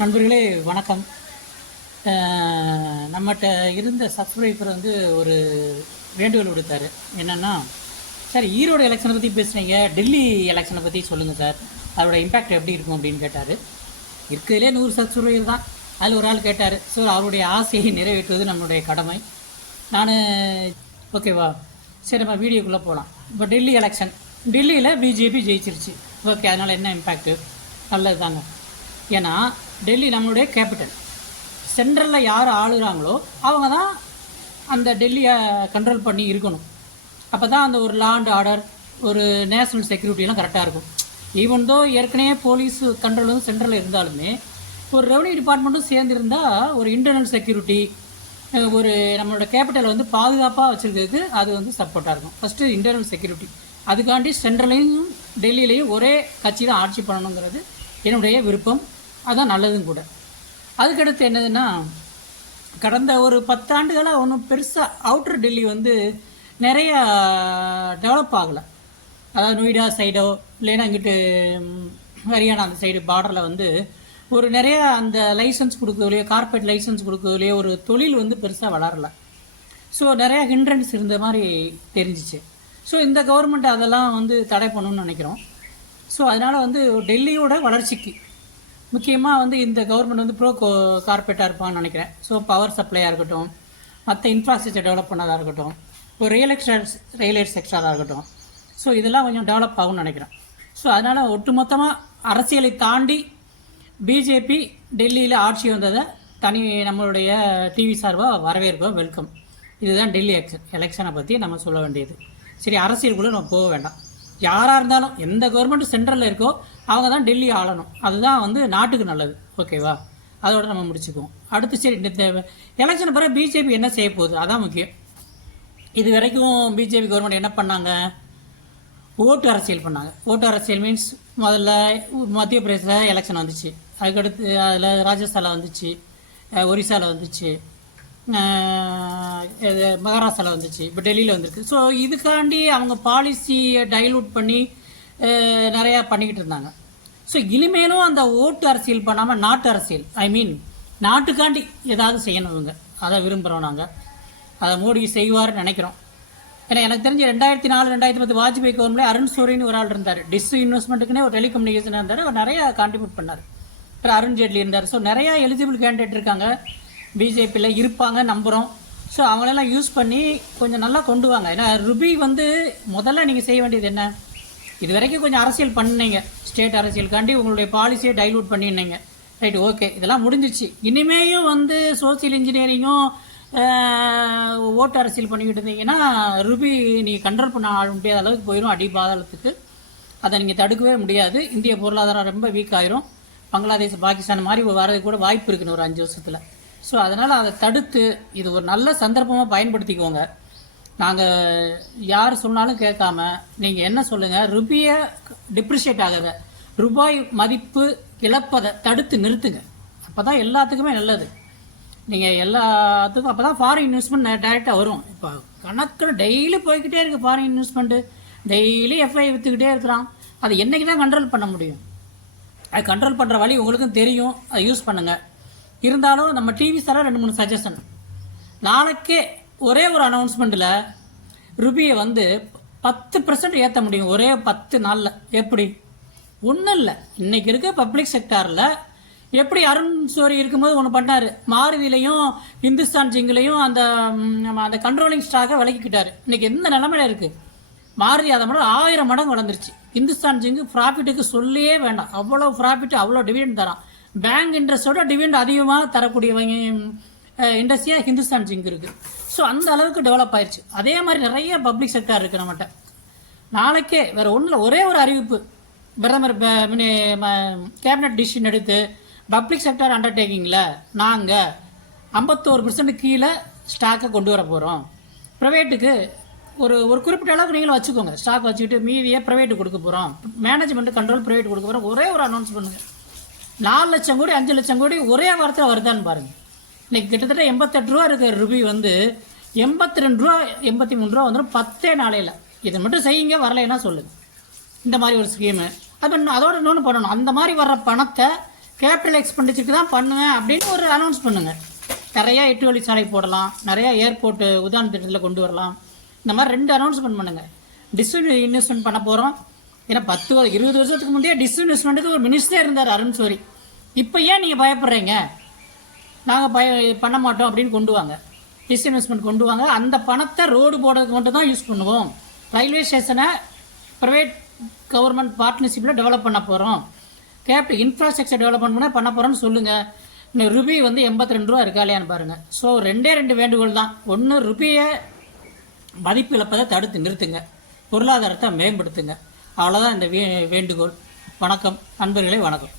நண்பர்களே வணக்கம். நம்மகிட்ட இருந்த சப்ஸ்கிரைபர் வந்து ஒரு வேண்டுகோள் விடுத்தார். என்னென்னா, சார் ஈரோடு எலெக்ஷனை பற்றி பேசுனீங்க, டெல்லி எலெக்ஷனை பற்றி சொல்லுங்கள் சார், அதோட இம்பேக்ட் எப்படி இருக்கும் அப்படின்னு கேட்டார். இருக்கிறதுலே 100 சப்ஸ்கிரைபர் தான். அதில் ஒரு ஆள் கேட்டார், சார் அவருடைய ஆசையை நிறைவேற்றுவது நம்மளுடைய கடமை. நான் ஓகேவா, சரி நம்ம வீடியோக்குள்ளே போகலாம். இப்போ டெல்லி எலெக்ஷன், டெல்லியில் பிஜேபி ஜெயிச்சிருச்சு. ஓகே, அதனால் என்ன இம்பேக்ட்டு? நல்லது தாங்க. ஏன்னா டெல்லி நம்மளுடைய கேபிட்டல். சென்ட்ரலில் யார் ஆளுகிறாங்களோ அவங்க தான் அந்த டெல்லியை கண்ட்ரோல் பண்ணி இருக்கணும். அப்போ தான் அந்த ஒரு லா அண்ட் ஆர்டர், ஒரு நேஷ்னல் செக்யூரிட்டிலாம் கரெக்டாக இருக்கும். ஈவன் தோ ஏற்கனவே போலீஸ் கண்ட்ரோல் வந்து சென்ட்ரலில் இருந்தாலுமே ஒரு ரெவன்யூ டிபார்ட்மெண்ட்டும் சேர்ந்துருந்தால் ஒரு இன்டர்னல் செக்யூரிட்டி, ஒரு நம்மளோட கேபிட்டலை வந்து பாதுகாப்பாக வச்சுருக்கிறதுக்கு அது வந்து சப்போர்ட்டாக இருக்கும். First internal security. அதுக்காண்டி சென்ட்ரலையும் டெல்லியிலையும் ஒரே கட்சி தான் ஆட்சி பண்ணணுங்கிறது என்னுடைய விருப்பம். அதுதான் நல்லதும் கூட. அதுக்கடுத்து என்னதுன்னா, கடந்த ஒரு 10 ஆண்டுகளாக ஒன்றும் பெருசாக அவுட்டர் டெல்லி வந்து நிறைய டெவலப் ஆகலை. அதாவது நொய்டா சைடோ இல்லைன்னா இங்கிட்டு ஹரியானா அந்த சைடு பார்டரில் வந்து ஒரு நிறைய அந்த லைசன்ஸ் கொடுக்கறதுலையோ, கார்பரேட் லைசன்ஸ் கொடுக்கறதுலையோ ஒரு தொழில் வந்து பெருசாக வளரல. ஸோ நிறையா ஹிண்ட்ரன்ஸ் இருந்த மாதிரி தெரிஞ்சிச்சு. ஸோ இந்த கவர்மெண்ட் அதெல்லாம் வந்து தடை பண்ணணும்னு நினைக்கிறோம். ஸோ அதனால் வந்து டெல்லியோட வளர்ச்சிக்கு முக்கியமாக வந்து இந்த கவர்மெண்ட் வந்து கார்பரேட்டாக இருப்பான்னு நினைக்கிறேன். ஸோ பவர் சப்ளையாக இருக்கட்டும், மற்ற இன்ஃப்ராஸ்ட்ரக்சர் டெவலப் பண்ணதாக இருக்கட்டும், ஒரு ரயில்வே செக்டராக இருக்கட்டும், ஸோ இதெல்லாம் கொஞ்சம் டெவலப் ஆகும்னு நினைக்கிறேன். ஸோ அதனால் ஒட்டுமொத்தமாக அரசியலை தாண்டி பிஜேபி டெல்லியில் ஆட்சி வந்ததை நம்மளுடைய டிவி சார்பாக வரவேற்போம், வெல்கம். இதுதான் டெல்லி எலெக்ஷனை பற்றி நம்ம சொல்ல வேண்டியது. சரி, அரசியலுக்குள்ளே நம்ம போக வேண்டாம். யாராக இருந்தாலும் எந்த கவர்மெண்ட் சென்ட்ரலில் இருக்கோ அவங்க தான் டெல்லி ஆளணும். அதுதான் வந்து நாட்டுக்கு நல்லது. ஓகேவா, அதோட நம்ம முடிச்சுக்குவோம். அடுத்து சரி, இந்த எலெக்ஷன் பிறகு பிஜேபி என்ன செய்ய போகுது, அதான் முக்கியம். இது வரைக்கும் பிஜேபி கவர்மெண்ட் என்ன பண்ணாங்க? ஓட்டு அரசியல் பண்ணாங்க. ஓட்டு அரசியல் மீன்ஸ் முதல்ல மத்திய பிரதேசத்தில் எலெக்ஷன் வந்துச்சு, அதுக்கடுத்து அதில் ராஜஸ்தானில் வந்துச்சு, ஒரிசாவில் வந்துச்சு, மகாராஷ்டிராவில் வந்துச்சு, இப்போ டெல்லியில் வந்திருக்கு. ஸோ இதுக்காண்டி அவங்க பாலிசியை டைலூட் பண்ணி நிறையா பண்ணிக்கிட்டு இருந்தாங்க. ஸோ இனிமேலும் அந்த ஓட்டு அரசியல் பண்ணாமல் நாட்டு அரசியல், நாட்டுக்காண்டி ஏதாவது செய்யணும் இவங்க. அதை விரும்புகிறோம் நாங்கள். அதை மோடி செய்வார்னு நினைக்கிறோம். ஏன்னா எனக்கு தெரிஞ்சு 2004, 2010 வாஜ்பாய் கவர்மெண்ட்லேயே அருண் சோரின்னு ஒரு ஆள் இருந்தார். இன்வெஸ்ட்மெண்ட்டுக்குன்னே ஒரு டெலிகம்யூனிகேஷன் இருந்தார். அவர் நிறையா கான்ட்ரிபியூட் பண்ணார். அப்புறம் அருண் ஜேட்லி இருந்தார். ஸோ நிறையா எலிஜிபிள் கேண்டிடேட் இருக்காங்க, பிஜேபியில் இருப்பாங்க நம்புகிறோம். ஸோ அவங்களெல்லாம் யூஸ் பண்ணி கொஞ்சம் நல்லா கொண்டு வாங்க. ஏன்னா ருபி வந்து முதல்ல நீங்கள் செய்ய வேண்டியது என்ன, இது வரைக்கும் கொஞ்சம் அரசியல் பண்ணினீங்க, ஸ்டேட் அரசியலுக்காண்டி உங்களுடைய பாலிசியை டைலூட் பண்ணினீங்க, ரைட், ஓகே, இதெல்லாம் முடிஞ்சிச்சு. இனிமேயும் வந்து சோசியல் இன்ஜினியரிங்கும் ஓட்டு அரசியல் பண்ணிக்கிட்டு இருந்தீங்கன்னா ருபி நீங்கள் கண்ட்ரோல் பண்ண முடியாத அளவுக்கு போயிடும், அடி பாதாளத்துக்கு. அதை நீங்கள் தடுக்கவே முடியாது. இந்திய பொருளாதாரம் ரொம்ப வீக் ஆயிரும். பங்களாதேஷ், பாகிஸ்தான் மாதிரி வரது கூட வாய்ப்பு இருக்குன்னு ஒரு 5 வருஷத்தில். ஸோ அதனால் அதை தடுத்து இது ஒரு நல்ல சந்தர்ப்பமாக பயன்படுத்திக்கோங்க. நாங்கள் யார் சொன்னாலும் கேட்காம நீங்கள் என்ன சொல்லுங்கள், ருபியை டிப்ரிஷியேட் ஆகாத, ரூபாய் மதிப்பு இழப்பதை தடுத்து நிறுத்துங்க. அப்போ தான் எல்லாத்துக்குமே நல்லது. நீங்கள் எல்லாத்துக்கும் அப்போ தான் ஃபாரின் இன்வெஸ்ட்மெண்ட் டைரெக்டாக வரும். இப்போ கணக்கில் டெய்லி போய்கிட்டே இருக்குது ஃபாரின் இன்வெஸ்ட்மெண்ட்டு, டெய்லி எஃப்ஐ விற்றுக்கிட்டே இருக்கிறான். அது என்றைக்கு தான் கண்ட்ரோல் பண்ண முடியும்? அது கண்ட்ரோல் பண்ணுற வழி உங்களுக்கும் தெரியும், அதை யூஸ் பண்ணுங்கள். இருந்தாலும் நம்ம டிவி சார 2-3 சஜஷன். நாளைக்கே ஒரே ஒரு அனௌன்ஸ்மெண்ட்டில் ருபியை வந்து 10% ஏற்ற முடியும் ஒரே 10 நாளில். எப்படி? ஒன்றும் இல்லை, இன்றைக்கி இருக்க பப்ளிக் செக்டாரில் எப்படி அருண் சோரி இருக்கும்போது ஒன்று பண்ணார், மாருதியிலையும் இந்துஸ்தான் ஜிங்லையும் அந்த கண்ட்ரோலிங் ஸ்டாக்கை விலக்கிக்கிட்டார். இன்றைக்கி எந்த நிலமையில இருக்குது? மாருதி அதை மட்டும் 1000 மடங்கு வளர்ந்துருச்சு. இந்துஸ்தான் ஜிங்கு ப்ராஃபிட்டுக்கு சொல்லியே வேண்டாம், அவ்வளோ ப்ராஃபிட், அவ்வளோ டிவிடெண்ட் தரான். பேங்க் இன்ட்ரெஸ்ட்டோட டிவிடெண்ட் அதிகமாக தரக்கூடியவங்க இண்டஸ்ட்ரியாக ஹிந்துஸ்தான் ஜிங்க் இருக்குது. ஸோ அந்த அளவுக்கு டெவலப் ஆயிடுச்சு. அதே மாதிரி நிறைய பப்ளிக் செக்டார் இருக்குது நம்மகிட்ட. நாளைக்கே வேறு ஒன்றில் ஒரே ஒரு அறிவிப்பு, பிரதமர் கேபினட் டிசிஷன் எடுத்து பப்ளிக் செக்டார் அண்டர்டேக்கிங்கில் நாங்கள் 51% கீழே ஸ்டாக்கை கொண்டு வர போகிறோம். ப்ரைவேட்டுக்கு ஒரு குறிப்பிட்ட அளவுக்கு நீங்களும் வச்சுக்கோங்க, ஸ்டாக் வச்சுக்கிட்டு மீதியை ப்ரைவேட்டு கொடுக்க போகிறோம், மேனேஜ்மெண்ட் கண்ட்ரோல் ப்ரைவேட் கொடுக்க போகிறோம். ஒரே ஒரு அனௌன்ஸ் பண்ணுங்கள். 4 லட்சம் கோடி 5 லட்சம் கோடி ஒரே வாரத்தில் வருதான்னு பாருங்கள். இன்றைக்கி கிட்டத்தட்ட 88 ரூபா இருக்கிற ருபி வந்து 82 ரூபா 83 ரூபா வந்துடும் 10 நாளையில். இதை மட்டும் செய்யுங்க, வரலைன்னா சொல்லுங்கள். இந்த மாதிரி ஒரு ஸ்கீமு. அதோட இன்னொன்று பண்ணணும், அந்த மாதிரி வர்ற பணத்தை கேபிட்டல் எக்ஸ்பெண்டிச்சருக்கு தான் பண்ணுவேன் அப்படின்னு ஒரு அனௌன்ஸ் பண்ணுங்கள். நிறையா 8 வழிச்சாலை போடலாம், நிறையா ஏர்போர்ட்டு உதாரண திட்டத்தில் கொண்டு வரலாம். இந்த மாதிரி 2 அனௌன்ஸ்மெண்ட் பண்ணுங்கள். இன்வெஸ்ட்மெண்ட் பண்ண போகிறோம். ஏன்னா 20 வருஷத்துக்கு முந்தைய இன்வெஸ்ட்மெண்ட்டுக்கு ஒரு மினிஸ்டரே இருந்தார், அருண் ஷோரி. இப்போ ஏன் நீங்கள் பயப்படுறீங்க? நாங்கள் பண்ண மாட்டோம் அப்படின்னு கொண்டு வாங்க, இன்வெஸ்ட்மெண்ட் கொண்டு வாங்க. அந்த பணத்தை ரோடு போடுறதுக்கு மட்டும் தான் யூஸ் பண்ணுவோம். ரயில்வே ஸ்டேஷனை ப்ரைவேட் கவர்மெண்ட் பார்ட்னர்ஷிப்பில் டெவலப் பண்ண போகிறோம், இன்ஃப்ராஸ்ட்ரக்சர் டெவலப்மெண்ட் பண்ண போகிறோன்னு சொல்லுங்கள். இன்னும் ருபி வந்து 82 ரூபா இருக்கா இல்லையான்னு பாருங்கள். ஸோ 2 வேண்டுகோள் தான். ஒன்று, ருபியை மதிப்பு இழப்பதை தடுத்து நிறுத்துங்க, பொருளாதாரத்தை மேம்படுத்துங்க. அவ்வளோதான் இந்த வேண்டுகோள். வணக்கம் நண்பர்களே, வணக்கம்.